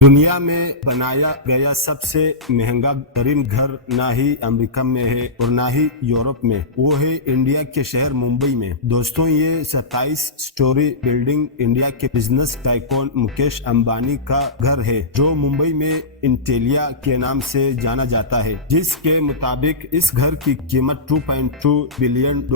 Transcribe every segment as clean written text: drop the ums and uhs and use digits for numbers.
दुनिया में बनाया गया सबसे महंगा तरीन घर ना ही अमेरिका में है और ना ही यूरोप में, वो है इंडिया के शहर मुंबई में। दोस्तों, ये 27 स्टोरी बिल्डिंग इंडिया के बिजनेस टाइकून मुकेश अंबानी का घर है, जो मुंबई में इंटेलिया के नाम से जाना जाता है, जिसके मुताबिक इस घर की कीमत $2.2 बिलियन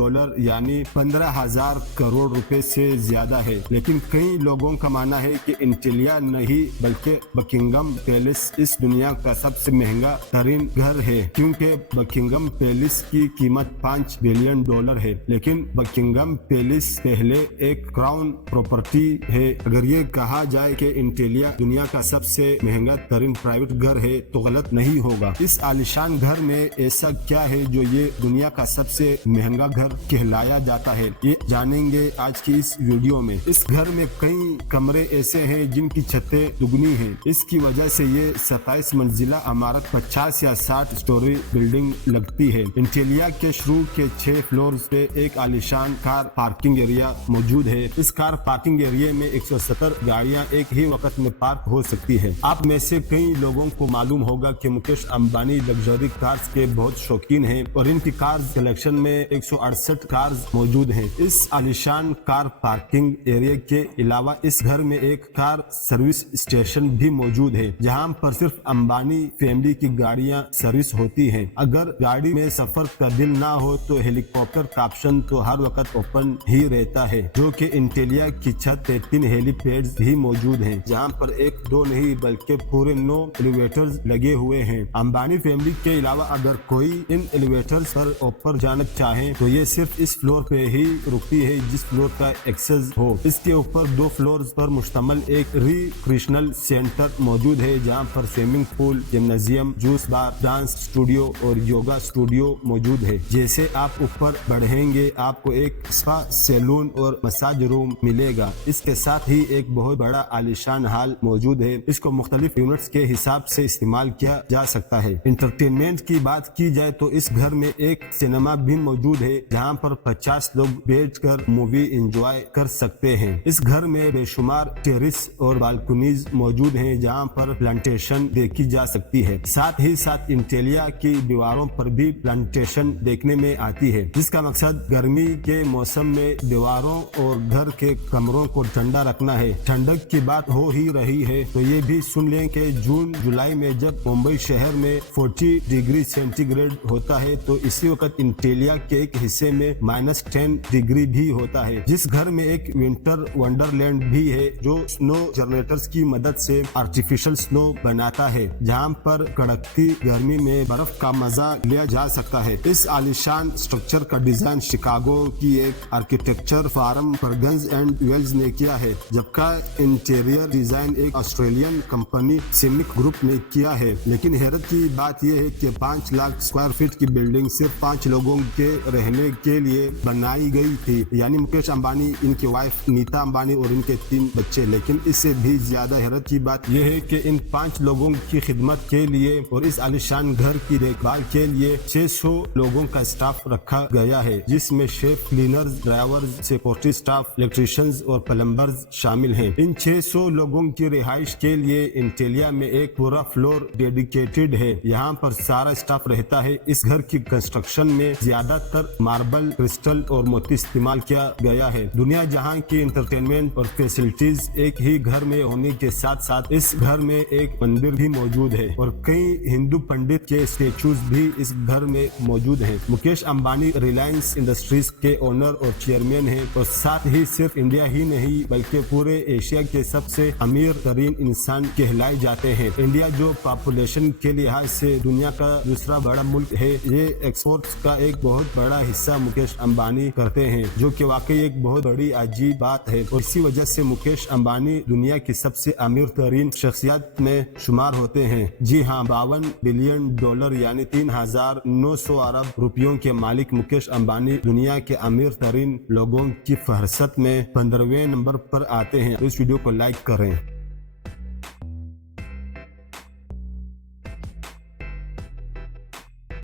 यानी 15,000 करोड़ रुपए से ज्यादा है। लेकिन कई लोगों का मानना है कि इंटेलिया नहीं बल्कि बकिंगम पैलेस इस दुनिया का सबसे महंगा तरीन घर है, क्योंकि बकिंगम पैलेस की कीमत $5 बिलियन है। लेकिन बकिंगम पैलेस पहले एक क्राउन प्रॉपर्टी है। अगर ये कहा जाए कि इंटेलिया दुनिया का सबसे महंगा तरीन प्राइवेट घर है तो गलत नहीं होगा। इस आलिशान घर में ऐसा क्या है जो ये दुनिया का सबसे महंगा घर कहलाया जाता है, ये जानेंगे आज की इस वीडियो में। इस घर में कई कमरे ऐसे हैं जिनकी छतें दुगनी हैं। इसकी वजह से ये 27 मंजिला इमारत 50 या 60 स्टोरी बिल्डिंग लगती है। इंटेलिया के शुरू के 6 फ्लोर पे एक आलिशान कार पार्किंग एरिया मौजूद है। इस कार पार्किंग एरिया में 170 गाड़ियां एक ही वक्त में पार्क हो सकती है। आप में से कई लोगों को मालूम होगा कि मुकेश अंबानी लग्जरी कार्स के बहुत शौकीन हैं और इनकी कार्स कलेक्शन में 168 कार्स मौजूद हैं। इस आलिशान कार पार्किंग एरिया के अलावा इस घर में एक कार सर्विस स्टेशन भी मौजूद है, जहां पर सिर्फ अंबानी फैमिली की गाड़ियां सर्विस होती हैं। अगर गाड़ी में सफर का दिल ना हो तो हेलीकॉप्टर का ऑप्शन तो हर वक्त ओपन ही रहता है, जो कि इंटेलिया की छत पे 3 हेलीपैड्स भी मौजूद हैं, जहां पर 1-2 नहीं बल्कि पूरे 9 एलिवेटर्स लगे हुए हैं। अंबानी फैमिली के अलावा अगर कोई इन एलिवेटर्स पर ऊपर जाना चाहे तो ये सिर्फ इस फ्लोर पे ही रुकती है जिस फ्लोर का एक्सेस हो। इसके ऊपर 2 फ्लोर पर मुश्तमल एक रिक्रिएशनल सेंटर मौजूद है, जहां पर स्विमिंग पूल, जिम्नाजियम, जूस बार, डांस स्टूडियो और योगा स्टूडियो मौजूद है। जैसे आप ऊपर बढ़ेंगे आपको एक स्पा, सैलून और मसाज रूम मिलेगा। इसके साथ ही एक बहुत बड़ा आलिशान हॉल मौजूद है। इसको मुख्तलिफ यूनिट्स के हिसाब से इस्तेमाल किया जा सकता है। इंटरटेनमेंट की बात की जाए तो इस घर में एक सिनेमा भी मौजूद है, जहां पर 50 लोग बैठकर मूवी एंजॉय कर सकते हैं। इस घर में बेशुमार टेरेस और बालकनीज मौजूद हैं, जहां पर प्लांटेशन देखी जा सकती है। साथ ही साथ इंटेलिया की दीवारों पर भी प्लांटेशन देखने में आती है, जिसका मकसद गर्मी के मौसम में दीवारों और घर के कमरों को ठंडा रखना है। ठंडक की बात हो ही रही है तो ये भी सुन लें कि जून जुलाई में जब मुंबई शहर में 40 डिग्री सेंटीग्रेड होता है तो इसी वक्त इंटेलिया के एक हिस्से में -10 डिग्री भी होता है। जिस घर में एक विंटर वंडरलैंड भी है, जो स्नो जनरेटर्स की मदद से आर्टिफिशियल स्नो बनाता है, जहां पर कड़कती गर्मी में बर्फ का मजा लिया जा सकता है। इस आलिशान स्ट्रक्चर का डिजाइन शिकागो की एक आर्किटेक्चर फर्म फर्गन्स एंड वेल्स ने किया है, जबकि इंटीरियर डिजाइन एक ऑस्ट्रेलियन कंपनी सिमिक ग्रुप ने किया है। लेकिन हैरत की बात यह है कि 5 लाख स्क्वायर फीट की बिल्डिंग सिर्फ 5 लोगों के रहने के लिए बनाई गई थी, यानी मुकेश अंबानी, इनकी वाइफ नीता अंबानी और इनके 3 बच्चे। लेकिन इससे भी ज्यादा हैरत की बात यह है कि इन 5 लोगों की खिदमत के लिए और इस आलिशान घर की देखभाल के लिए 600 लोगों का स्टाफ रखा गया है, जिसमें chef, cleaners, drivers, security staff, electricians और प्लम्बर्स शामिल हैं। इन 600 लोगों की रिहाइश के लिए इंटेलिया में एक पूरा फ्लोर डेडिकेटेड है, यहाँ पर सारा स्टाफ रहता है। इस घर की कंस्ट्रक्शन में ज्यादातर मार्बल, क्रिस्टल और मोती इस्तेमाल किया गया है। दुनिया जहाँ की इंटरटेनमेंट और फैसिलिटीज एक ही घर में होने के साथ साथ इस घर में एक मंदिर भी मौजूद है और कई हिंदू पंडित के स्टेचूज भी इस घर में मौजूद हैं। मुकेश अंबानी रिलायंस इंडस्ट्रीज के ओनर और चेयरमैन हैं और साथ ही सिर्फ इंडिया ही नहीं बल्कि पूरे एशिया के सबसे अमीर तरीन इंसान कहलाए जाते हैं। इंडिया जो पॉपुलेशन के लिहाज से दुनिया का दूसरा बड़ा मुल्क है, ये एक्सपोर्ट्स का एक बहुत बड़ा हिस्सा मुकेश अंबानी करते हैं, जो कि वाकई एक बहुत बड़ी अजीब बात है। और इसी वजह से मुकेश अंबानी दुनिया की सबसे अमीर तरीन शख्सियत में शुमार होते हैं। जी हाँ, $52 बिलियन यानी 3,900 अरब रुपयों के मालिक मुकेश अंबानी दुनिया के अमीर तरीन लोगों की फहरिस्त में 15वें नंबर पर आते हैं। इस वीडियो को लाइक करें।